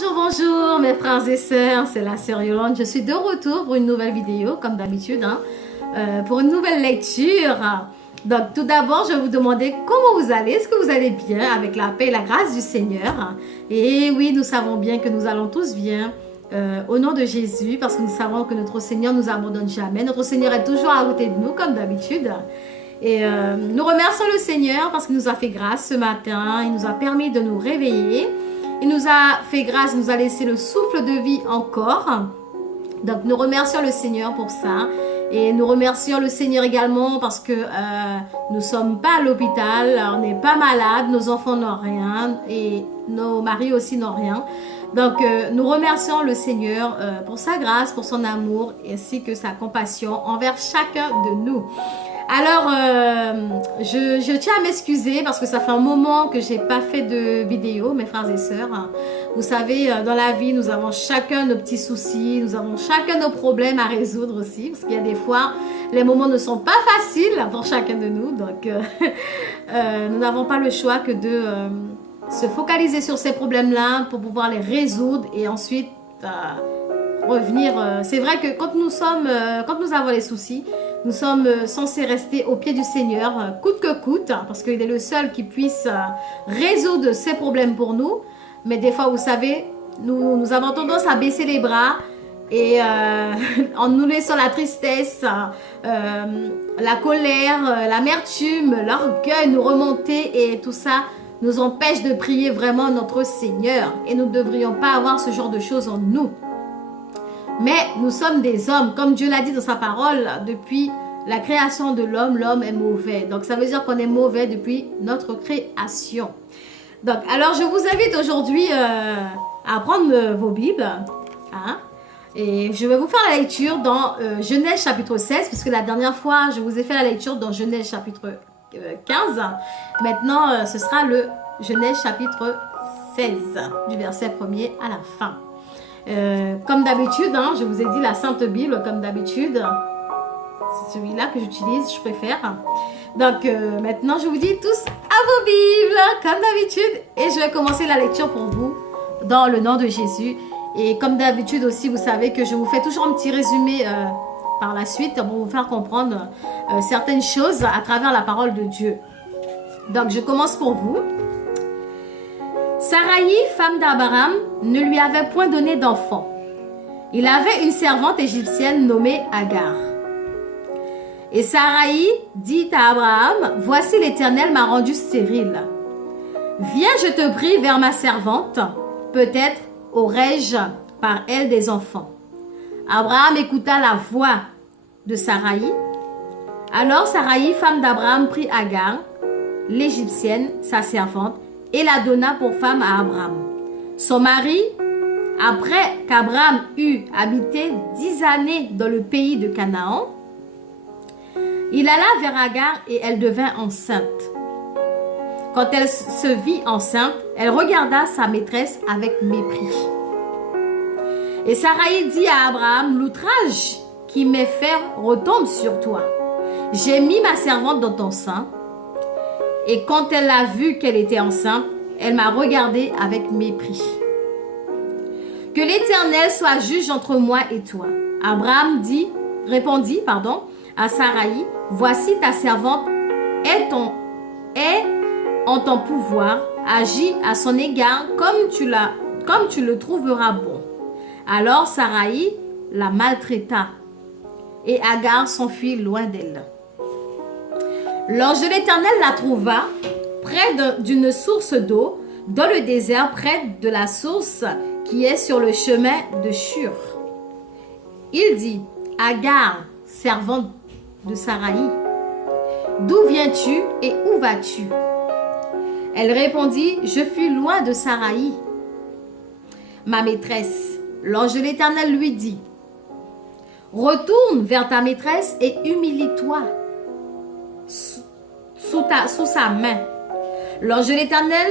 Bonjour, bonjour mes frères et sœurs, c'est la sœur Yolande. Je suis de retour pour une nouvelle vidéo, comme d'habitude, pour une nouvelle lecture. Donc tout d'abord, je vais vous demander comment vous allez. Est-ce que vous allez bien avec la paix et la grâce du Seigneur? Et oui, nous savons bien que nous allons tous bien au nom de Jésus, parce que nous savons que notre Seigneur ne nous abandonne jamais. Notre Seigneur est toujours à côté de nous, comme d'habitude. Et nous remercions le Seigneur parce qu'il nous a fait grâce ce matin. Il nous a permis de nous réveiller. Il nous a fait grâce, il nous a laissé le souffle de vie encore. Donc nous remercions le Seigneur pour ça. Et nous remercions le Seigneur également parce que nous ne sommes pas à l'hôpital, on n'est pas malade, nos enfants n'ont rien et nos maris aussi n'ont rien. Donc nous remercions le Seigneur pour sa grâce, pour son amour ainsi que sa compassion envers chacun de nous. Alors, je tiens à m'excuser parce que ça fait un moment que je n'ai pas fait de vidéo, mes frères et sœurs. Vous savez, dans la vie, nous avons chacun nos petits soucis, nous avons chacun nos problèmes à résoudre aussi. Parce qu'il y a des fois, les moments ne sont pas faciles pour chacun de nous. Donc, nous n'avons pas le choix que de se focaliser sur ces problèmes-là pour pouvoir les résoudre et ensuite revenir. C'est vrai que quand nous avons les soucis, nous sommes censés rester au pied du Seigneur, coûte que coûte, parce qu'il est le seul qui puisse résoudre ces problèmes pour nous. Mais des fois, vous savez, nous avons tendance à baisser les bras et en nous laissant la tristesse, la colère, l'amertume, l'orgueil nous remonter et tout ça nous empêche de prier vraiment notre Seigneur. Et nous ne devrions pas avoir ce genre de choses en nous. Mais nous sommes des hommes, comme Dieu l'a dit dans sa parole, depuis la création de l'homme, l'homme est mauvais. Donc ça veut dire qu'on est mauvais depuis notre création. Donc alors je vous invite aujourd'hui à prendre vos Bibles. Et je vais vous faire la lecture dans Genèse chapitre 16, puisque la dernière fois je vous ai fait la lecture dans Genèse chapitre 15. Maintenant ce sera le Genèse chapitre 16, du verset 1er à la fin. Comme d'habitude, je vous ai dit la Sainte Bible, comme d'habitude. C'est celui-là que j'utilise, je préfère. Donc, maintenant, je vous dis tous à vos Bibles, comme d'habitude. Et je vais commencer la lecture pour vous, dans le nom de Jésus. Et comme d'habitude aussi, vous savez que je vous fais toujours un petit résumé par la suite pour vous faire comprendre certaines choses à travers la parole de Dieu. Donc, je commence pour vous. Saraï, femme d'Abraham, ne lui avait point donné d'enfant. Il avait une servante égyptienne nommée Agar. Et Saraï dit à Abraham, « Voici l'Éternel m'a rendu stérile. Viens, je te prie, vers ma servante. Peut-être aurai-je par elle des enfants. » Abraham écouta la voix de Saraï. Alors Saraï, femme d'Abraham, prit Agar, l'Égyptienne, sa servante, et la donna pour femme à Abraham. Son mari, après qu'Abraham eut habité 10 années dans le pays de Canaan, il alla vers Agar et elle devint enceinte. Quand elle se vit enceinte, elle regarda sa maîtresse avec mépris. Et Saraï dit à Abraham, « L'outrage qui m'est fait retombe sur toi. J'ai mis ma servante dans ton sein. » Et quand elle a vu qu'elle était enceinte, elle m'a regardé avec mépris. Que l'Éternel soit juge entre moi et toi. Abraham répondit à Saraï, voici ta servante est en ton pouvoir, agis à son égard comme tu le trouveras bon. Alors Saraï la maltraita et Agar s'enfuit loin d'elle. L'ange de l'Éternel la trouva près d'une source d'eau dans le désert, près de la source qui est sur le chemin de Shur. Il dit, Agar, servante de Saraï, d'où viens-tu et où vas-tu? Elle répondit, je fus loin de Saraï, ma maîtresse. L'ange de l'Éternel lui dit, retourne vers ta maîtresse et humilie-toi sous sa main. L'ange de l'Éternel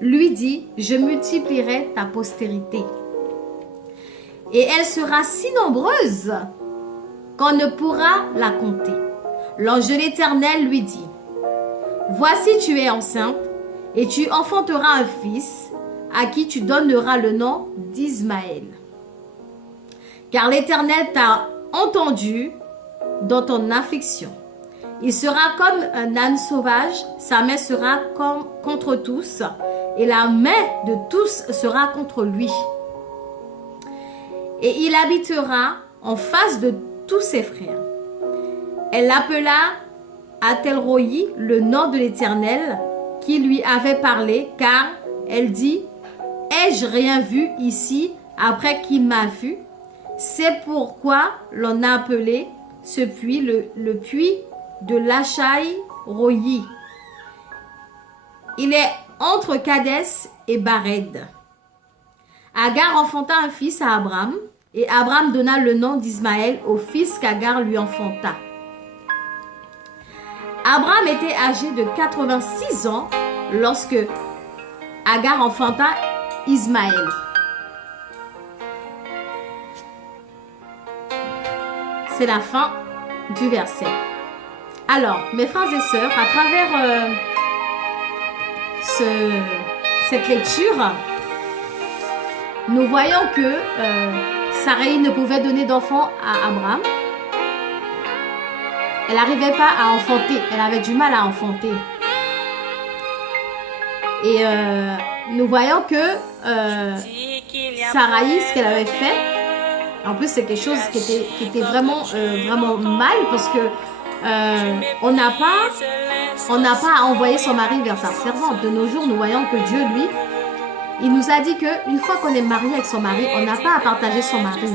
lui dit, je multiplierai ta postérité. Et elle sera si nombreuse qu'on ne pourra la compter. L'ange de l'Éternel lui dit, voici tu es enceinte et tu enfanteras un fils. à qui tu donneras le nom d'Ismaël. Car l'Éternel t'a entendu dans ton affliction. Il sera comme un âne sauvage, sa main sera contre tous, et la main de tous sera contre lui. Et il habitera en face de tous ses frères. Elle l'appela Atelroi, le nom de l'Éternel, qui lui avait parlé, car elle dit, « Ai-je rien vu ici après qu'il m'a vu ?» C'est pourquoi l'on a appelé ce puits le puits de Lachai-Royi. Il est entre Kadès et Bared. Agar enfanta un fils à Abraham, et Abraham donna le nom d'Ismaël au fils qu'Agar lui enfanta. Abraham était âgé de 86 ans lorsque Agar enfanta Ismaël. C'est la fin du verset. Alors, mes frères et sœurs, à travers cette lecture, nous voyons que Sarai ne pouvait donner d'enfant à Abraham. Elle n'arrivait pas à enfanter. Elle avait du mal à enfanter. Et nous voyons que Sarai, ce qu'elle avait fait, en plus c'est quelque chose qui était vraiment, vraiment mal parce que on n'a pas à envoyer son mari vers sa servante. De nos jours, nous voyons que Dieu, lui, il nous a dit qu'une fois qu'on est marié avec son mari, on n'a pas à partager son mari.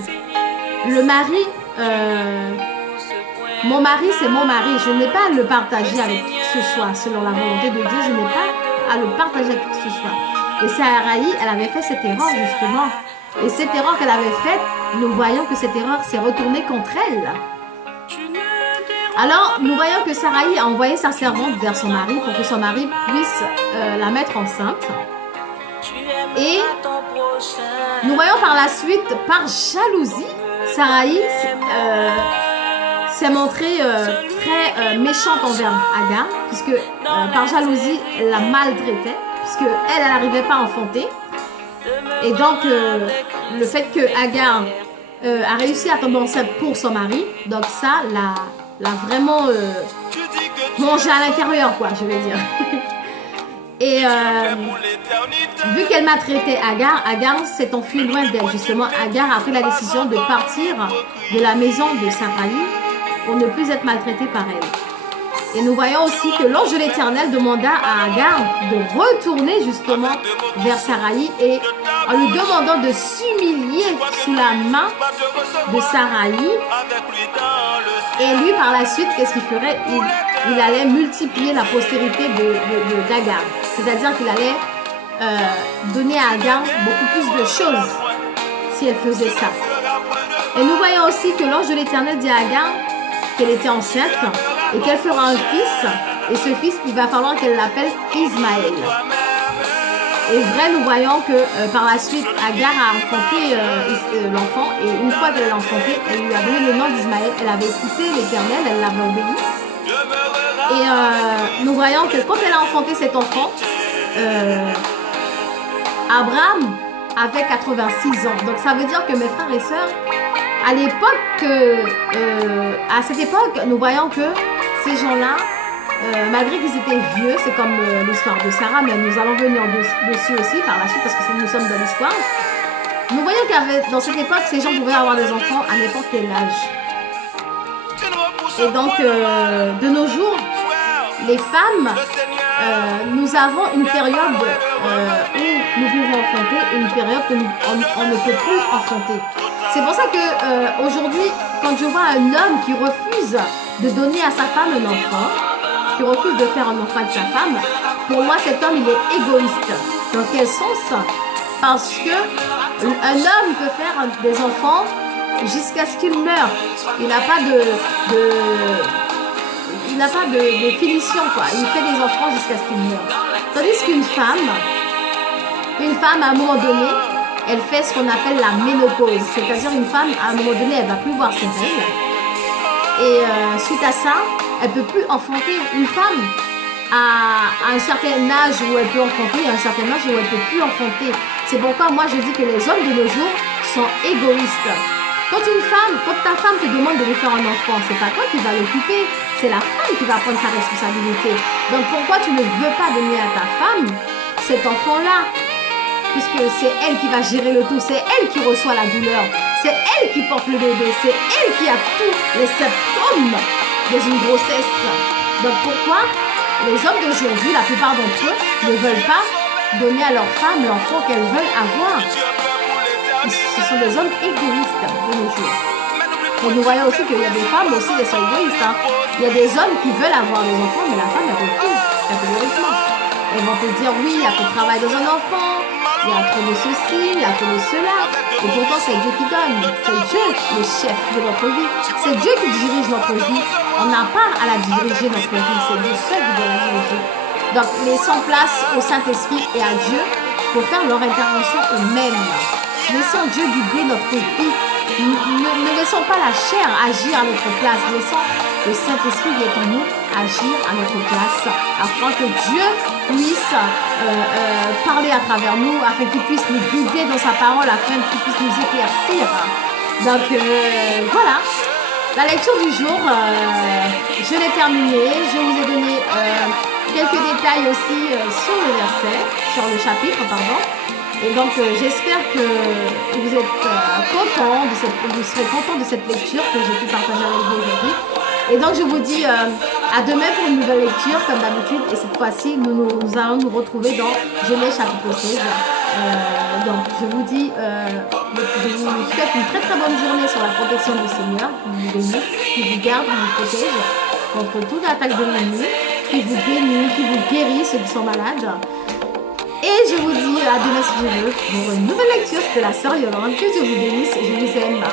Le mari, mon mari, c'est mon mari. Je n'ai pas à le partager avec qui que ce soit. Selon la volonté de Dieu, je n'ai pas à le partager avec qui que ce soit. Et Sarai, elle avait fait cette erreur, justement. Et cette erreur qu'elle avait faite, nous voyons que cette erreur s'est retournée contre elle. Alors, nous voyons que Sarai a envoyé sa servante vers son mari pour que son mari puisse la mettre enceinte. Et nous voyons par la suite, par jalousie, Sarai s'est montrée très méchante envers Agar, puisque par jalousie, elle la maltraitait, puisque elle n'arrivait pas à enfanter. Et donc, le fait que Agar a réussi à tomber enceinte pour son mari, donc ça l'a vraiment mangé à l'intérieur, quoi, je vais dire. Et vu qu'elle maltraitait Agar, Agar s'est enfuie loin d'elle. Justement, Agar a pris la décision de partir de la maison de Sarai pour ne plus être maltraitée par elle. Et nous voyons aussi que l'ange de l'Éternel demanda à Agar de retourner justement vers Sarai et en lui demandant de s'humilier sous la main de Sarai. Et lui, par la suite, qu'est-ce qu'il ferait? Il allait multiplier la postérité d'Agar. C'est-à-dire qu'il allait donner à Agar beaucoup plus de choses si elle faisait ça. Et nous voyons aussi que l'ange de l'Éternel dit à Agar qu'elle était enceinte et qu'elle fera un fils. Et ce fils, il va falloir qu'elle l'appelle Ismaël. Et vrai, nous voyons que par la suite, Agar a enfanté l'enfant. Et une fois qu'elle l'a enfanté, elle lui a donné le nom d'Ismaël. Elle avait écouté l'Éternel, elle l'avait obéi. Et nous voyons que quand elle a enfanté cet enfant, Abraham avait 86 ans. Donc ça veut dire que mes frères et sœurs, à cette époque, nous voyons que ces gens-là, malgré qu'ils étaient vieux, c'est comme l'histoire de Sarah, mais nous allons venir dessus aussi par la suite parce que nous sommes dans l'histoire. Nous voyons qu'à dans cette époque, ces gens pouvaient avoir des enfants à n'importe quel âge. Et donc, de nos jours, les femmes, nous avons une période où nous pouvons enfanter et une période où on ne peut plus enfanter. C'est pour ça que aujourd'hui, quand je vois un homme qui refuse de donner à sa femme un enfant, qui refuse de faire un enfant avec sa femme, pour moi cet homme il est égoïste. Dans quel sens? Parce que un homme peut faire des enfants jusqu'à ce qu'il meure. Il n'a pas de finition, quoi. Il fait des enfants jusqu'à ce qu'il meure. Tandis qu'une femme, à un moment donné, elle fait ce qu'on appelle la ménopause. C'est-à-dire une femme, à un moment donné, elle ne va plus voir ses règles. Et suite à ça, elle ne peut plus enfanter. Une femme à un certain âge où elle peut enfanter, et à un certain âge où elle ne peut plus enfanter. C'est pourquoi moi je dis que les hommes de nos jours sont égoïstes. Quand ta femme te demande de lui faire un enfant, c'est pas toi qui vas l'occuper, c'est la femme qui va prendre sa responsabilité. Donc pourquoi tu ne veux pas donner à ta femme cet enfant-là? Puisque c'est elle qui va gérer le tout, c'est elle qui reçoit la douleur, c'est elle qui porte le bébé, c'est elle qui a tous les symptômes dans une grossesse. Donc pourquoi les hommes d'aujourd'hui, la plupart d'entre eux, ne veulent pas donner à leur femme l'enfant qu'elles veulent avoir? Ce sont des hommes égoïstes de nos jours. Et nous voyons aussi qu'il y a des femmes aussi, qui sont égoïstes. Hein. Il y a des hommes qui veulent avoir des enfants, mais la femme, elle refuse catégoriquement. Elles vont te dire, oui, il y a trop de travail dans un enfant, il y a trop de ceci, il y a trop de cela. Et pourtant, c'est Dieu qui donne. C'est Dieu le chef de notre vie. C'est Dieu qui dirige notre vie. On n'a pas à la diriger, notre vie. C'est Dieu seul qui doit la diriger. Donc, laissons place au Saint-Esprit et à Dieu pour faire leur intervention eux-mêmes. Laissons Dieu guider notre vie. Ne laissons pas la chair agir à notre place. Laissons le Saint-Esprit qui est en nous agir à notre place, afin que Dieu puisse parler à travers nous, afin qu'il puisse nous guider dans sa parole, afin qu'il puisse nous éclaircir. Donc voilà, la lecture du jour, je l'ai terminée. Je vous ai donné quelques détails aussi sur le verset, sur le chapitre, pardon. Et donc j'espère que vous êtes vous serez contents de cette lecture que j'ai pu partager avec vous aujourd'hui. Et donc je vous dis à demain pour une nouvelle lecture comme d'habitude. Et cette fois-ci nous allons nous retrouver dans Genèse chapitre 16. Donc je vous dis, je vous souhaite une très très bonne journée sur la protection du Seigneur, qui vous garde, qui vous protège contre toute attaque de l'ennemi, qui vous bénit, qui vous guérit ceux qui sont malades. Et je vous dis à demain si je veux pour une nouvelle lecture de la sœur Yolande. Que Dieu vous bénisse, je vous aime.